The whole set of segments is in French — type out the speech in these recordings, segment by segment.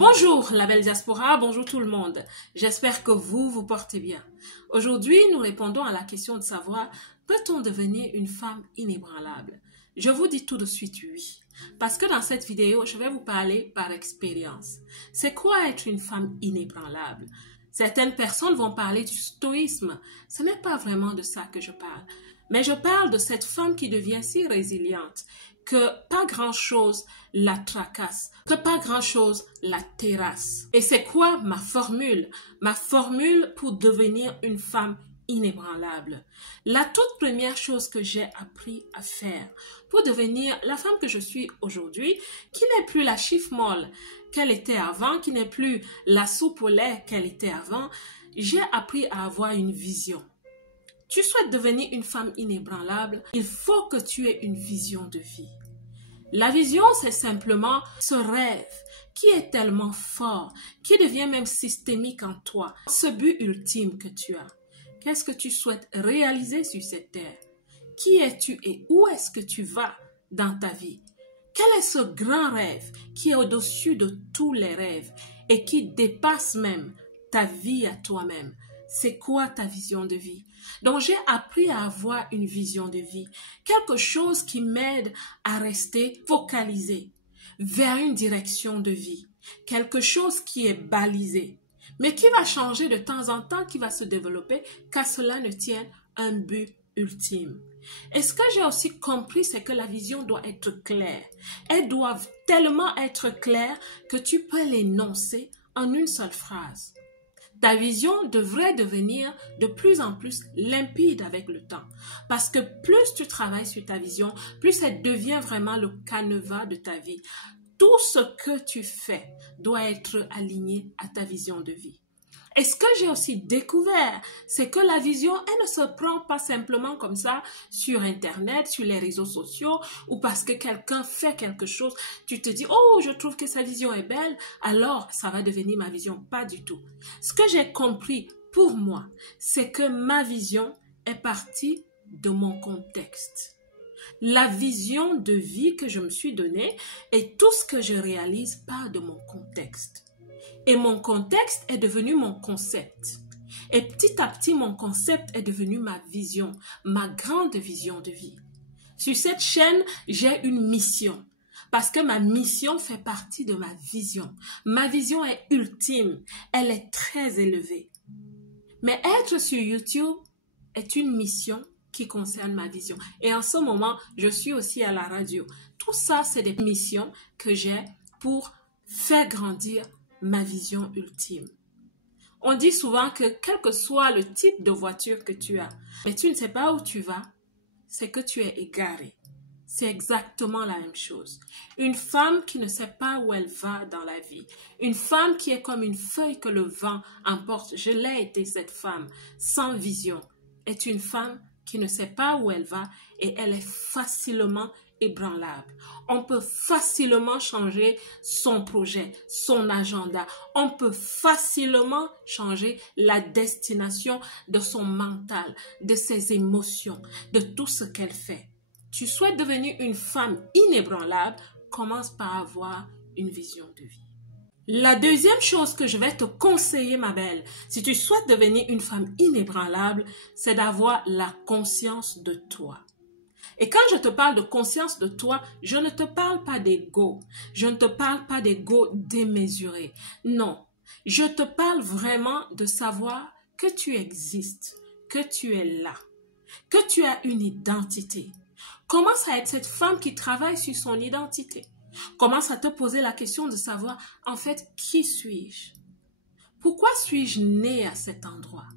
Bonjour la belle diaspora, bonjour tout le monde. J'espère que vous portez bien. Aujourd'hui, nous répondons à la question de savoir, peut-on devenir une femme inébranlable? Je vous dis tout de suite oui. Parce que dans cette vidéo, je vais vous parler par expérience. C'est quoi être une femme inébranlable? Certaines personnes vont parler du stoïsme. Ce n'est pas vraiment de ça que je parle. Mais je parle de cette femme qui devient si résiliente que pas grand-chose la tracasse, que pas grand-chose la terrasse. Et c'est quoi ma formule? Ma formule pour devenir une femme inébranlable. La toute première chose que j'ai appris à faire pour devenir la femme que je suis aujourd'hui, qui n'est plus la chiffre molle qu'elle était avant, qui n'est plus la soupe au lait qu'elle était avant, j'ai appris à avoir une vision. Tu souhaites devenir une femme inébranlable, il faut que tu aies une vision de vie. La vision, c'est simplement ce rêve qui est tellement fort, qui devient même systémique en toi. Ce but ultime que tu as. Qu'est-ce que tu souhaites réaliser sur cette terre? Qui es-tu et où est-ce que tu vas dans ta vie? Quel est ce grand rêve qui est au-dessus de tous les rêves et qui dépasse même ta vie à toi-même? C'est quoi ta vision de vie? Donc, j'ai appris à avoir une vision de vie, quelque chose qui m'aide à rester focalisé vers une direction de vie, quelque chose qui est balisé, mais qui va changer de temps en temps, qui va se développer, qu'à cela ne tienne un but ultime. Et ce que j'ai aussi compris, c'est que la vision doit être claire. Elles doivent tellement être claires que tu peux l'énoncer en une seule phrase. Ta vision devrait devenir de plus en plus limpide avec le temps. Parce que plus tu travailles sur ta vision, plus elle devient vraiment le canevas de ta vie. Tout ce que tu fais doit être aligné à ta vision de vie. Et ce que j'ai aussi découvert, c'est que la vision, elle ne se prend pas simplement comme ça sur Internet, sur les réseaux sociaux, ou parce que quelqu'un fait quelque chose, tu te dis, oh, je trouve que sa vision est belle, alors ça va devenir ma vision. Pas du tout. Ce que j'ai compris pour moi, c'est que ma vision est partie de mon contexte. La vision de vie que je me suis donnée et tout ce que je réalise part de mon contexte. Et mon contexte est devenu mon concept. Et petit à petit, mon concept est devenu ma vision, ma grande vision de vie. Sur cette chaîne, j'ai une mission. Parce que ma mission fait partie de ma vision. Ma vision est ultime. Elle est très élevée. Mais être sur YouTube est une mission qui concerne ma vision. Et en ce moment, je suis aussi à la radio. Tout ça, c'est des missions que j'ai pour faire grandir ma vision ultime. On dit souvent que quel que soit le type de voiture que tu as, mais tu ne sais pas où tu vas, c'est que tu es égaré. C'est exactement la même chose. Une femme qui ne sait pas où elle va dans la vie, une femme qui est comme une feuille que le vent emporte, je l'ai été cette femme, sans vision, est une femme qui ne sait pas où elle va et elle est facilement ébranlable. On peut facilement changer son projet, son agenda. On peut facilement changer la destination de son mental, de ses émotions, de tout ce qu'elle fait. Tu souhaites devenir une femme inébranlable, commence par avoir une vision de vie. La deuxième chose que je vais te conseiller, ma belle, si tu souhaites devenir une femme inébranlable, c'est d'avoir la conscience de toi. Et quand je te parle de conscience de toi, je ne te parle pas d'ego. Je ne te parle pas d'ego démesuré. Non, je te parle vraiment de savoir que tu existes, que tu es là, que tu as une identité. Commence à être cette femme qui travaille sur son identité. Commence à te poser la question de savoir, en fait, qui suis-je? Pourquoi suis-je née à cet endroit?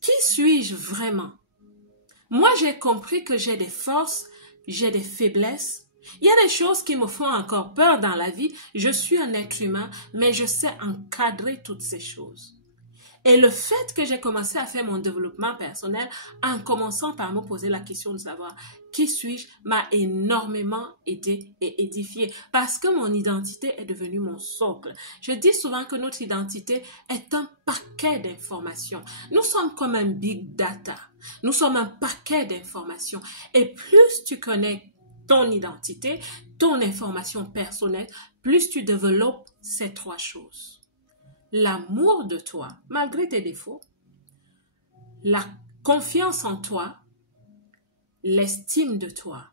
Qui suis-je vraiment? Moi, j'ai compris que j'ai des forces, j'ai des faiblesses. Il y a des choses qui me font encore peur dans la vie. Je suis un être humain, mais je sais encadrer toutes ces choses. Et le fait que j'ai commencé à faire mon développement personnel en commençant par me poser la question de savoir qui suis-je m'a énormément aidé et édifié parce que mon identité est devenue mon socle. Je dis souvent que notre identité est un paquet d'informations. Nous sommes comme un big data. Nous sommes un paquet d'informations. Et plus tu connais ton identité, ton information personnelle, plus tu développes ces trois choses. L'amour de toi, malgré tes défauts, la confiance en toi, l'estime de toi.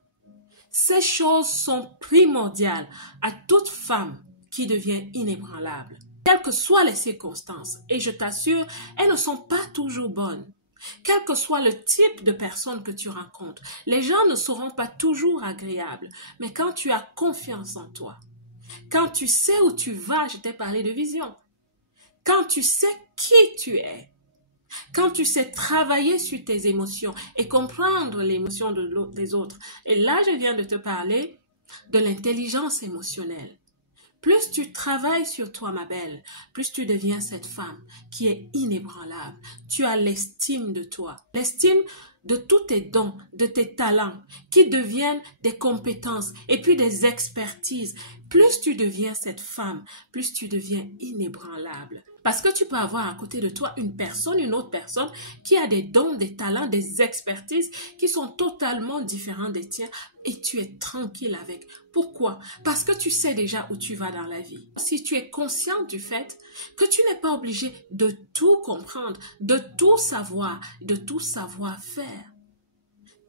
Ces choses sont primordiales à toute femme qui devient inébranlable. Quelles que soient les circonstances, et je t'assure, elles ne sont pas toujours bonnes. Quel que soit le type de personne que tu rencontres, les gens ne seront pas toujours agréables. Mais quand tu as confiance en toi, quand tu sais où tu vas, je t'ai parlé de vision, quand tu sais qui tu es, quand tu sais travailler sur tes émotions et comprendre les émotions des autres, et là je viens de te parler de l'intelligence émotionnelle. Plus tu travailles sur toi, ma belle, plus tu deviens cette femme qui est inébranlable. Tu as l'estime de toi, l'estime de tous tes dons, de tes talents, qui deviennent des compétences et puis des expertises. Plus tu deviens cette femme, plus tu deviens inébranlable. Parce que tu peux avoir à côté de toi une autre personne qui a des dons, des talents, des expertises qui sont totalement différents des tiens et tu es tranquille avec. Pourquoi? Parce que tu sais déjà où tu vas dans la vie. Si tu es consciente du fait que tu n'es pas obligé de tout comprendre, de tout savoir, de tout savoir-faire,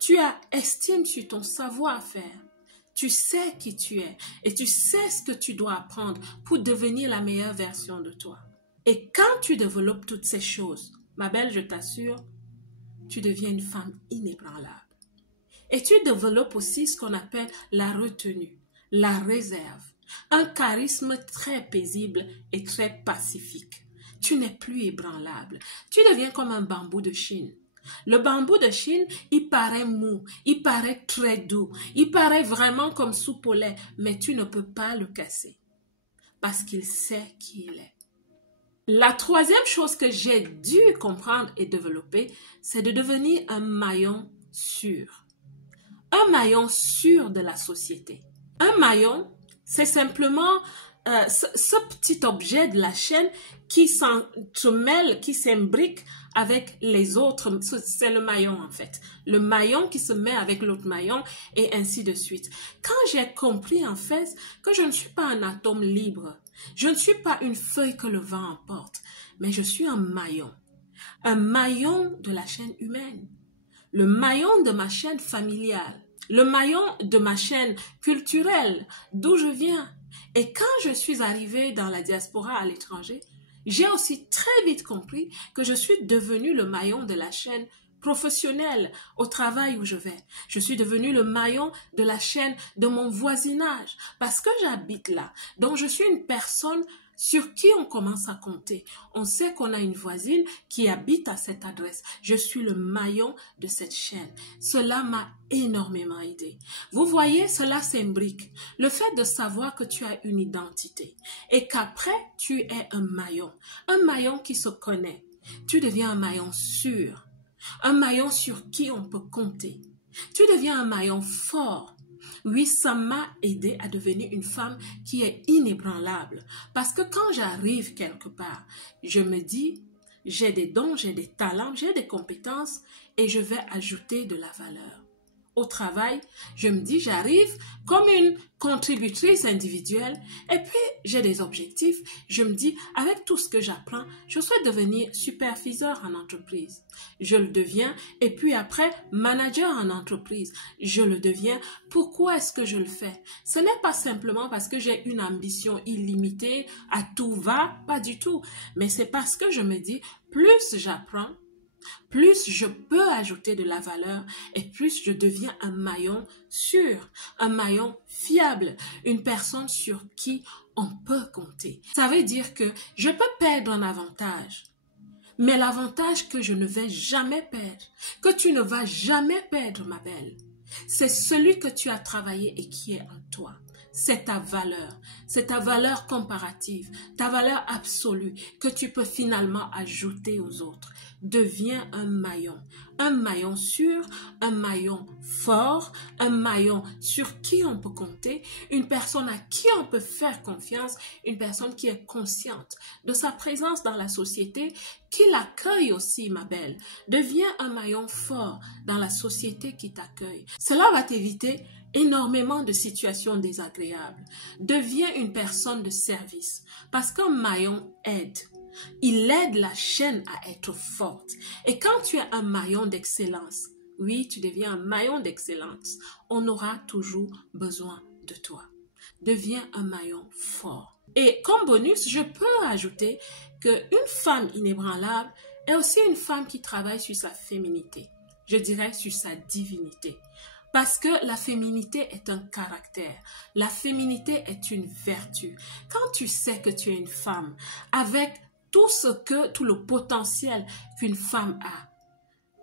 tu as estime sur ton savoir-faire. Tu sais qui tu es et tu sais ce que tu dois apprendre pour devenir la meilleure version de toi. Et quand tu développes toutes ces choses, ma belle, je t'assure, tu deviens une femme inébranlable. Et tu développes aussi ce qu'on appelle la retenue, la réserve, un charisme très paisible et très pacifique. Tu n'es plus ébranlable. Tu deviens comme un bambou de Chine. Le bambou de Chine, il paraît mou, il paraît très doux, il paraît vraiment comme soupe au lait, mais tu ne peux pas le casser parce qu'il sait qui il est. La troisième chose que j'ai dû comprendre et développer, c'est de devenir un maillon sûr. Un maillon sûr de la société. Un maillon, c'est simplement ce petit objet de la chaîne qui s'entremêle, qui s'imbrique avec les autres. C'est le maillon en fait. Le maillon qui se met avec l'autre maillon et ainsi de suite. Quand j'ai compris en fait que je ne suis pas un atome libre, je ne suis pas une feuille que le vent emporte, mais je suis un maillon de la chaîne humaine, le maillon de ma chaîne familiale, le maillon de ma chaîne culturelle, d'où je viens. Et quand je suis arrivée dans la diaspora à l'étranger, j'ai aussi très vite compris que je suis devenue le maillon de la chaîne professionnelle au travail où je vais. Je suis devenue le maillon de la chaîne de mon voisinage parce que j'habite là. Donc je suis une personne sur qui on commence à compter. On sait qu'on a une voisine qui habite à cette adresse. Je suis le maillon de cette chaîne. Cela m'a énormément aidé. Vous voyez, cela s'imbrique. Le fait de savoir que tu as une identité et qu'après tu es un maillon qui se connaît. Tu deviens un maillon sûr. Un maillon sur qui on peut compter. Tu deviens un maillon fort. Oui, ça m'a aidé à devenir une femme qui est inébranlable. Parce que quand j'arrive quelque part, je me dis, j'ai des dons, j'ai des talents, j'ai des compétences et je vais ajouter de la valeur. Au travail, je me dis, j'arrive comme une contributrice individuelle et puis j'ai des objectifs. Je me dis, avec tout ce que j'apprends, je souhaite devenir superviseur en entreprise. Je le deviens et puis après, manager en entreprise. Je le deviens. Pourquoi est-ce que je le fais? Ce n'est pas simplement parce que j'ai une ambition illimitée, à tout va, pas du tout. Mais c'est parce que je me dis, plus j'apprends, plus je peux ajouter de la valeur et plus je deviens un maillon sûr, un maillon fiable, une personne sur qui on peut compter. Ça veut dire que je peux perdre un avantage, mais l'avantage que je ne vais jamais perdre, que tu ne vas jamais perdre, ma belle, c'est celui que tu as travaillé et qui est en toi. C'est ta valeur comparative, ta valeur absolue que tu peux finalement ajouter aux autres. Deviens un un maillon sûr, un maillon fort, un maillon sur qui on peut compter, une personne à qui on peut faire confiance, une personne qui est consciente de sa présence dans la société, qui l'accueille aussi, ma belle. Deviens un maillon fort dans la société qui t'accueille. Cela va t'éviter énormément de situations désagréables. Deviens une personne de service parce qu'un maillon aide. Il aide la chaîne à être forte. Et quand tu es un maillon d'excellence, oui, tu deviens un maillon d'excellence, on aura toujours besoin de toi. Deviens un maillon fort. Et comme bonus, je peux ajouter qu'une femme inébranlable est aussi une femme qui travaille sur sa féminité. Je dirais sur sa divinité. Parce que la féminité est un caractère. La féminité est une vertu. Quand tu sais que tu es une femme avec tout le potentiel qu'une femme a,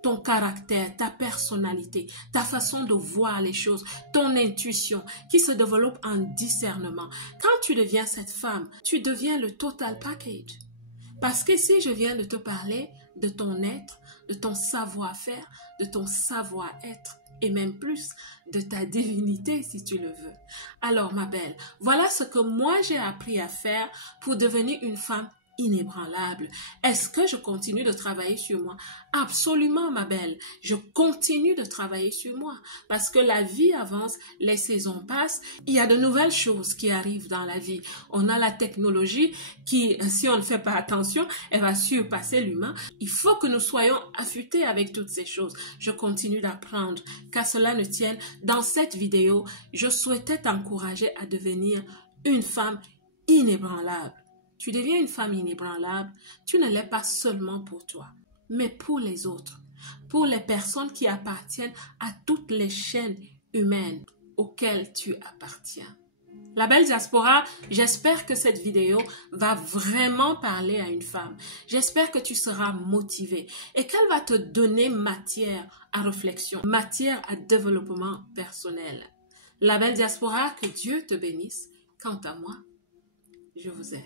ton caractère, ta personnalité, ta façon de voir les choses, ton intuition qui se développe en discernement. Quand tu deviens cette femme, tu deviens le total package. Parce que si je viens de te parler de ton être, de ton savoir-faire, de ton savoir-être, et même plus de ta divinité si tu le veux. Alors ma belle, voilà ce que moi j'ai appris à faire pour devenir une femme inébranlable. Est-ce que je continue de travailler sur moi? Absolument ma belle, je continue de travailler sur moi parce que la vie avance, les saisons passent, il y a de nouvelles choses qui arrivent dans la vie. On a la technologie qui, si on ne fait pas attention, elle va surpasser l'humain. Il faut que nous soyons affûtés avec toutes ces choses. Je continue d'apprendre. Qu'à cela ne tienne, dans cette vidéo, je souhaitais t'encourager à devenir une femme inébranlable. Tu deviens une femme inébranlable, tu ne l'es pas seulement pour toi, mais pour les autres, pour les personnes qui appartiennent à toutes les chaînes humaines auxquelles tu appartiens. La belle diaspora, j'espère que cette vidéo va vraiment parler à une femme. J'espère que tu seras motivée et qu'elle va te donner matière à réflexion, matière à développement personnel. La belle diaspora, que Dieu te bénisse. Quant à moi, je vous aime.